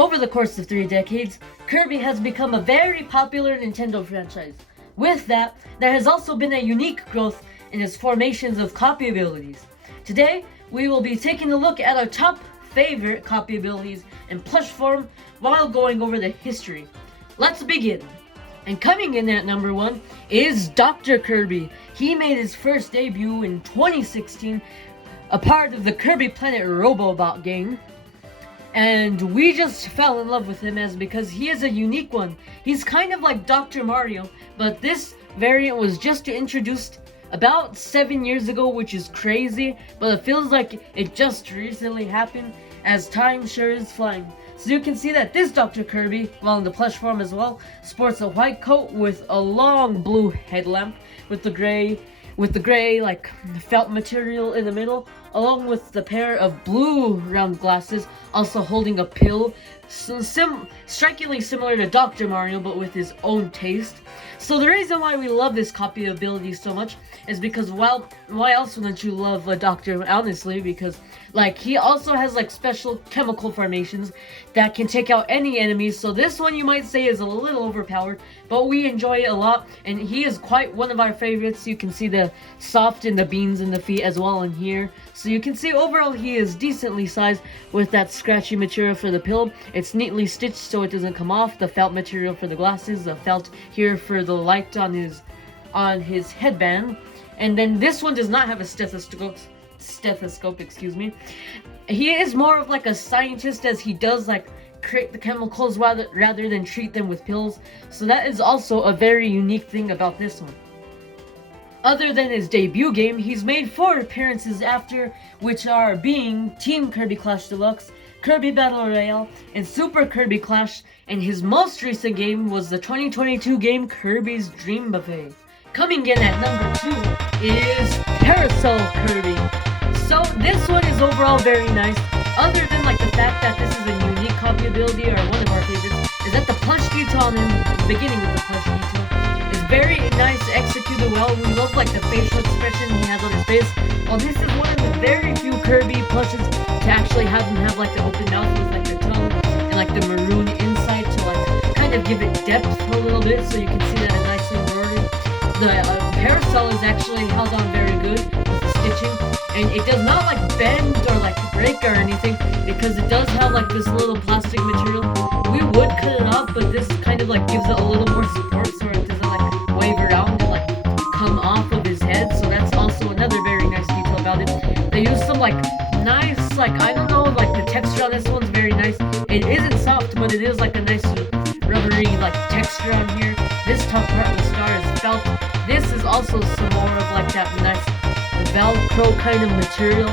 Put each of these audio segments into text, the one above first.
Over the course of 3 decades, Kirby has become a very popular Nintendo franchise. With that, there has also been a unique growth in its formations of copy abilities. Today, we will be taking a look at our top favorite copy abilities in plush form while going over the history. Let's begin! And coming in at number 1 is Dr. Kirby. He made his first debut in 2016, a part of the Kirby Planet Robobot game. And we just fell in love with him because he is a unique one. He's kind of like Dr. Mario, but this variant was just introduced about 7 years ago, which is crazy, but it feels like it just recently happened, as time sure is flying. So you can see that this Dr. Kirby, while in the plush form as well, sports a white coat with a long blue headlamp with the gray like felt material in the middle, along with the pair of blue round glasses, also holding a pill, strikingly similar to Dr. Mario but with his own taste. So the reason why we love this copy ability so much is because, well, why else wouldn't you love a Doctor, honestly? Because like he also has like special chemical formations that can take out any enemies. So this one you might say is a little overpowered, but we enjoy it a lot, and he is quite one of our favorites. You can see the soft and the beans in the feet as well in here. So you can see overall he is decently sized with that scratchy material for the pill. It's neatly stitched so it doesn't come off. The felt material for the glasses, the felt here for the light on his headband. And then this one does not have a stethoscope, excuse me. He is more of like a scientist, as he does like create the chemicals rather than treat them with pills. So that is also a very unique thing about this one. Other than his debut game, he's made 4 appearances after, which are being Team Kirby Clash Deluxe, Kirby Battle Royale, and Super Kirby Clash, and his most recent game was the 2022 game Kirby's Dream Buffet. Coming in at number 2 is Parasol Kirby. So this one is overall very nice. Other than like the fact that this is a unique copy ability, or one of our favorites, is that the plush detail on him, the beginning with the plush detail, is very nice, executed well. We love like the facial expression he has on his face. Well, this is one of the very few Kirby plushes to actually have him have like the open mouth with like the tongue and like the maroon inside to like kind of give it depth a little bit, so you can see that it's nicely embroidered. The parasol is actually held on very good with the stitching, and it does not like bend or like break or anything, because it does have like this little plastic material. We would cut it off, but this kind of like gives it a little more support so it doesn't like wave around and like come off of his head. So that's also another very nice detail about it. They use some like nice, like I don't know, like the texture on this one's very nice. It isn't soft, but it is like a nice rubbery like texture on here. This top part of the star is felt. This is also some more of like that nice Velcro kind of material.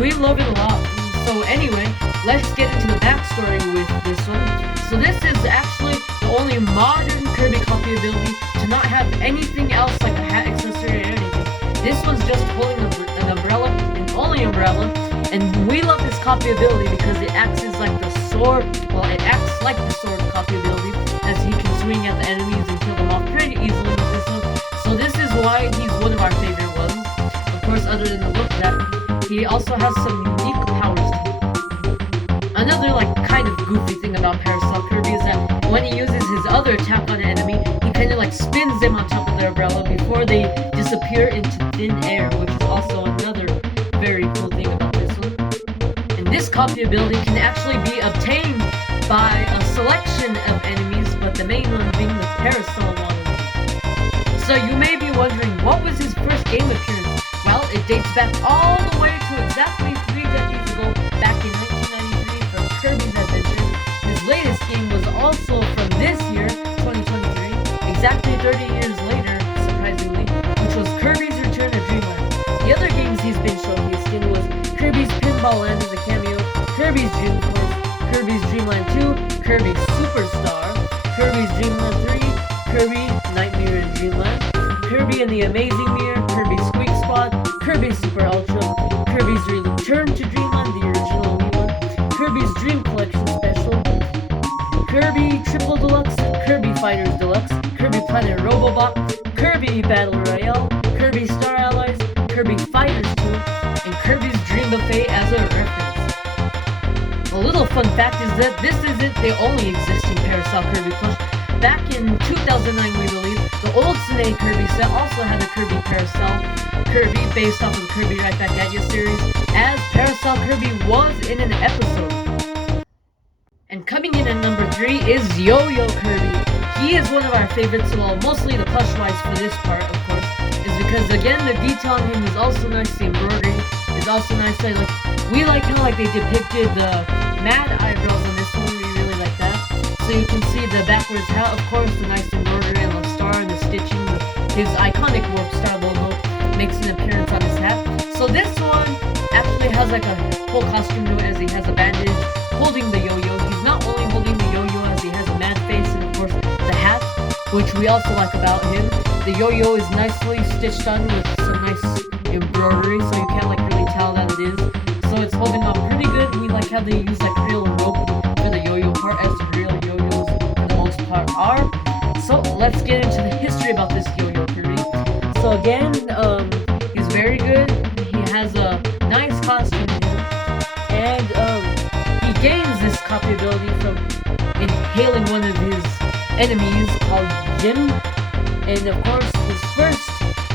We love it a lot. So anyway, let's get into the backstory with this one. So this is actually the only modern Kirby copy ability to not have anything else like a hat accessory or anything. This one's just holding an umbrella, and only umbrella. And we love this copy ability because it acts as like the sword. Well, it acts like the sword copy ability, as he can swing at the enemies and kill them off pretty easily with this one. So this is why he's one of our favorite ones. Of course, other than the look, that he also has some unique powers to him. Another like kind of goofy thing about Parasol Kirby is that when he uses his other attack on an enemy, he kind of like spins them on top of their umbrella before they disappear into thin air, which is also another very cool thing about this one. And this copy ability can actually be obtained by a selection of enemies, but the main one being the Parasol one. So you may be wondering, what was his first game appearance? Well, it dates back all the way to exactly 3 decades ago, back in 1993 from Kirby's Adventure. His latest game was also from this year, 2023, exactly 30 years later, surprisingly, which was Kirby's Return to Dreamland. The other games he's been showcased in was Kirby's Pinball Land as a cameo, Kirby's Dream Course, Kirby's Dreamland 2, Kirby Superstar, Kirby's Dreamland 3, Kirby Nightmare in Dreamland, Kirby and the Amazing Mir, Kirby Squeak Spot, Kirby Super Ultra, Kirby's Return to Dreamland, the original new one, Kirby's Dream Collection Special, Kirby Triple Deluxe, Kirby Fighters Deluxe, Kirby Planet Robobot, Kirby Battle Royale, Kirby Star Allies, Kirby Fighters 2, and Kirby's Dream Buffet as a reference. A little fun fact is that this isn't the only existing Parasol Kirby plush. Back in 2009, we believe, the old Snake Kirby set also had a Kirby Parasol Kirby based off of the Kirby Right Back At Ya series, as Parasol Kirby was in an episode. And coming in at number 3 is Yoyo Kirby. He is one of our favorites, well, mostly the plush-wise for this part, of course, is because, again, the detail on him is also nice, the embroidery is also nice. We like how they depicted the mad eyebrows on this one, we really like that. So you can see the backwards hat, of course, the nice embroidery and the star and the stitching. His iconic Warp Star logo makes an appearance on his hat. So this one actually has a whole costume to it, as he has a bandage holding the yo-yo. He's not only holding the yo-yo, as he has a mad face and of course the hat, which we also like about him. The yo-yo is nicely stitched on with some nice embroidery, so you can't really tell that it is. So it's holding on pretty good. We like how they use real rope for the yo-yo part, as the real yo-yos for the most part are. So let's get into the history about this Yoyo Kirby. So again, he's very good. He has a nice costume to him, and he gains this copy ability from inhaling one of his enemies called Jim. And of course, his first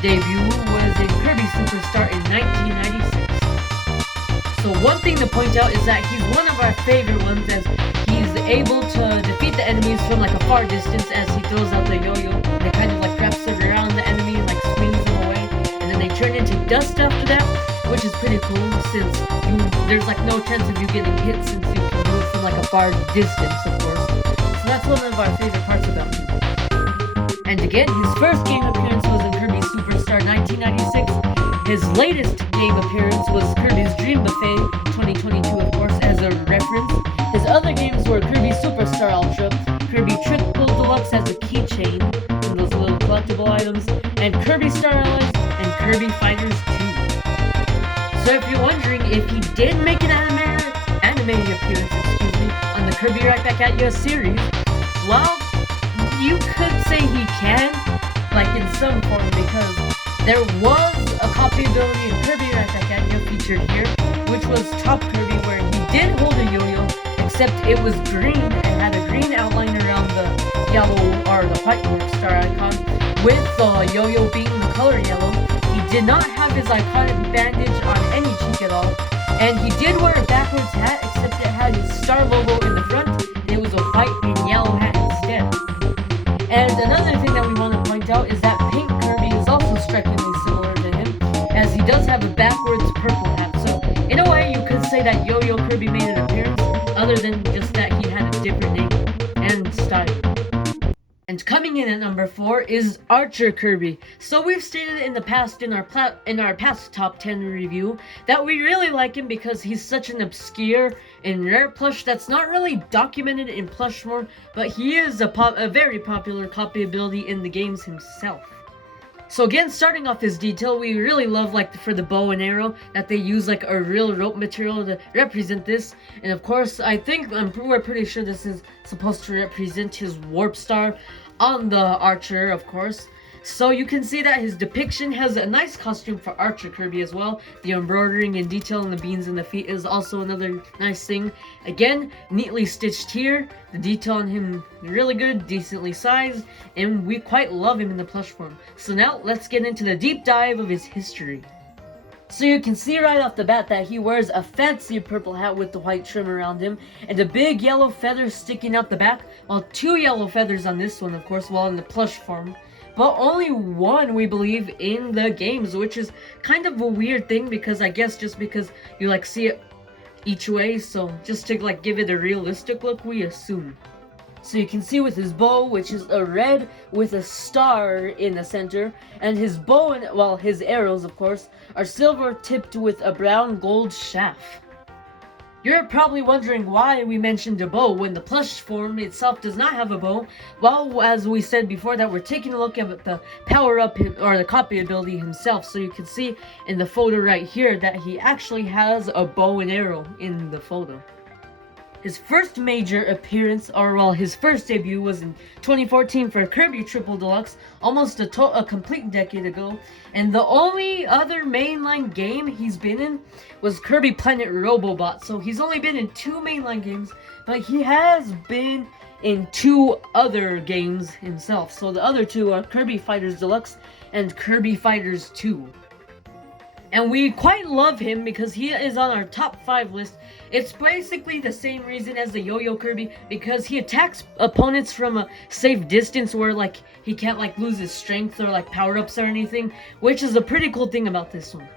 debut was in Kirby Superstar in 1996. So one thing to point out is that he's one of our favorite ones, as he's able to defeat the enemies from a far distance as he throws out the yo-yo. They kind of wraps it around the enemy and swings them away, and then they turn into dust after that, which is pretty cool since there's no chance of you getting hit, since you can do it from a far distance, of course. So that's one of our favorite parts about him. And again, his first game appearance was in Kirby Superstar 1996. His latest game appearance was Kirby's Dream Buffet 2022, of course, as a reference. His other games were Kirby Superstar Ultra, Kirby Triple Deluxe as a keychain, and those little collectible items, and Kirby Star Allies and Kirby Fighters 2. So if you're wondering if he did make an animated appearance, on the Kirby Right Back At Ya series, well, you could say he can, in some form, because there was a copy ability in Kirby Right Back At Ya featured here, which was Top Kirby, where he did hold a yo-yo, except it was green and had a green outline around the yellow or the white Warp Star icon, with the yo-yo being the color yellow. He did not have his iconic bandage on any cheek at all, and he did wear a backwards hat, except it had his star logo in the front, and it was a white and yellow hat instead. And another thing that we want to point out is that Pink Kirby is also strikingly similar to him, as he does have a backwards purple hat. So in a way, you could say that Yoyo Kirby made an appearance, other than just that he had a different name and style. And coming in at number 4 is Archer Kirby. So we've stated in the past, in our past top 10 review, that we really like him because he's such an obscure and rare plush that's not really documented in plush form, but he is a very popular copy ability in the games himself. So again, starting off his detail, we really love for the bow and arrow that they use a real rope material to represent this. And of course, we're pretty sure this is supposed to represent his Warp Star on the Archer, of course. So you can see that his depiction has a nice costume for Archer Kirby as well. The embroidering and detail on the beans and the feet is also another nice thing. Again, neatly stitched here. The detail on him really good, decently sized, and we quite love him in the plush form. So now let's get into the deep dive of his history. So you can see right off the bat that he wears a fancy purple hat with the white trim around him, and a big yellow feather sticking out the back, while 2 yellow feathers on this one, of course, while in the plush form. But only 1, we believe, in the games, which is kind of a weird thing, because I guess just because you see it each way, so just to give it a realistic look, we assume. So you can see with his bow, which is a red with a star in the center, and his bow, and his arrows, of course, are silver tipped with a brown gold shaft. You're probably wondering why we mentioned a bow when the plush form itself does not have a bow. Well, as we said before, that we're taking a look at the power-up or the copy ability himself. So you can see in the photo right here that he actually has a bow and arrow in the photo. His first major appearance, or well, his first debut was in 2014 for Kirby Triple Deluxe, almost a complete decade ago. And the only other mainline game he's been in was Kirby Planet Robobot. So he's only been in 2 mainline games, but he has been in 2 other games himself. So the other 2 are Kirby Fighters Deluxe and Kirby Fighters 2. And we quite love him because he is on our top 5 list. It's basically the same reason as the Yoyo Kirby, because he attacks opponents from a safe distance where like he can't like lose his strength or like power-ups or anything, which is a pretty cool thing about this one.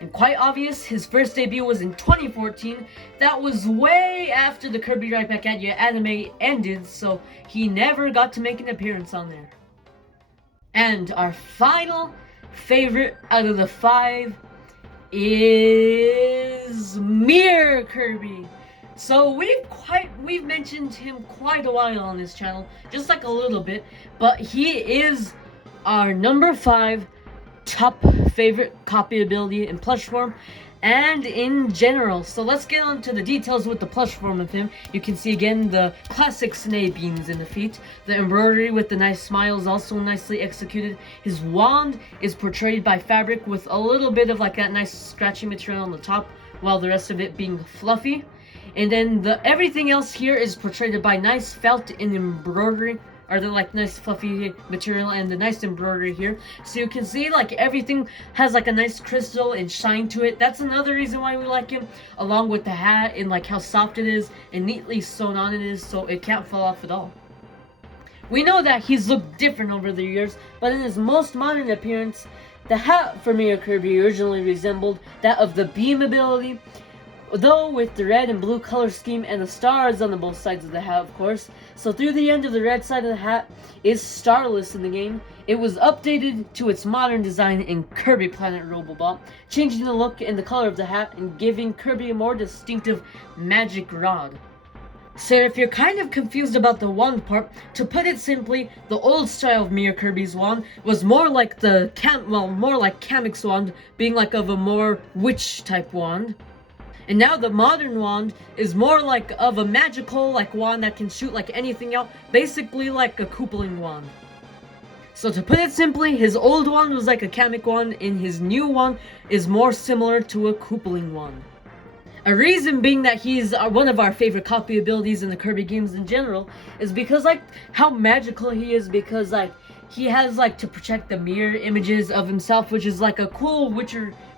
And quite obvious, his first debut was in 2014. That was way after the Kirby Right Back At You anime ended, so he never got to make an appearance on there. And our final favorite out of the 5 is Mir Kirby. So we've mentioned him quite a while on this channel, just like a little bit, but he is our number 5 top favorite copy ability in plush form and in general. So let's get on to the details with the plush form of him. You can see again the classic snae beans in the feet. The embroidery with the nice smiles also nicely executed. His wand is portrayed by fabric with a little bit of like that nice scratchy material on the top, while the rest of it being fluffy. And then everything else here is portrayed by nice felt and embroidery, or the like nice fluffy material and the nice embroidery here. So you can see like everything has like a nice crystal and shine to it. That's another reason why we like him, along with the hat and like how soft it is and neatly sewn on it is, so it can't fall off at all. We know that he's looked different over the years, but in his most modern appearance, the hat for Mir Kirby originally resembled that of the beam ability, though with the red and blue color scheme and the stars on the both sides of the hat, of course. So through the end of the red side of the hat is starless in the game. It was updated to its modern design in Kirby Planet Robobot, changing the look and the color of the hat and giving Kirby a more distinctive magic rod. So if you're kind of confused about the wand part, to put it simply, the old style of Mir Kirby's wand was more like more like Kamek's wand, being like of a more witch type wand. And now the modern wand is more like of a magical like wand that can shoot like anything out, basically like a Koopaling wand. So to put it simply, his old wand was like a Kamek wand, and his new wand is more similar to a Koopaling wand. A reason being that he's one of our favorite copy abilities in the Kirby games in general is because like how magical he is, because like he has like to protect the mirror images of himself, which is like a cool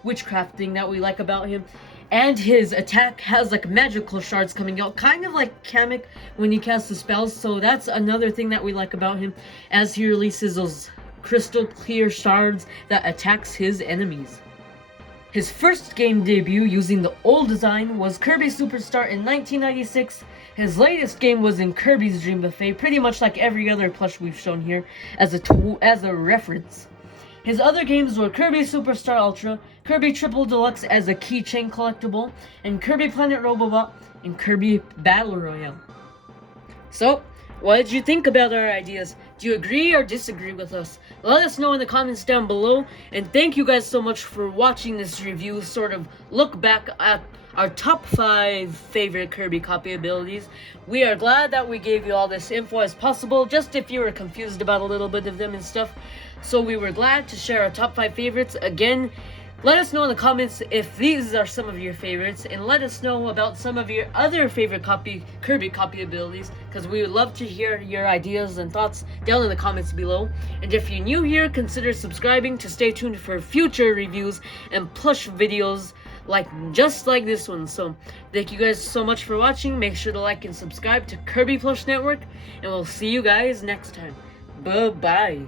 witchcraft thing that we like about him. And his attack has like magical shards coming out, kind of like Kamek when he casts the spells. So that's another thing that we like about him, as he releases those crystal clear shards that attacks his enemies. His first game debut using the old design was Kirby Superstar in 1996. His latest game was in Kirby's Dream Buffet, pretty much like every other plush we've shown here as a reference. His other games were Kirby Superstar Ultra, Kirby Triple Deluxe as a keychain collectible, and Kirby Planet Robobot and Kirby Battle Royale. So, what did you think about our ideas? Do you agree or disagree with us? Let us know in the comments down below, and thank you guys so much for watching this review, sort of look back at our top 5 favorite Kirby copy abilities. We are glad that we gave you all this info as possible, just if you were confused about a little bit of them and stuff. So we were glad to share our top 5 favorites. Again, let us know in the comments if these are some of your favorites, and let us know about some of your other favorite Kirby copy abilities, because we would love to hear your ideas and thoughts down in the comments below. And if you're new here, consider subscribing to stay tuned for future reviews and plush videos just like this one. So thank you guys so much for watching. Make sure to like and subscribe to Kirby Plush Network, and we'll see you guys next time. Bye bye.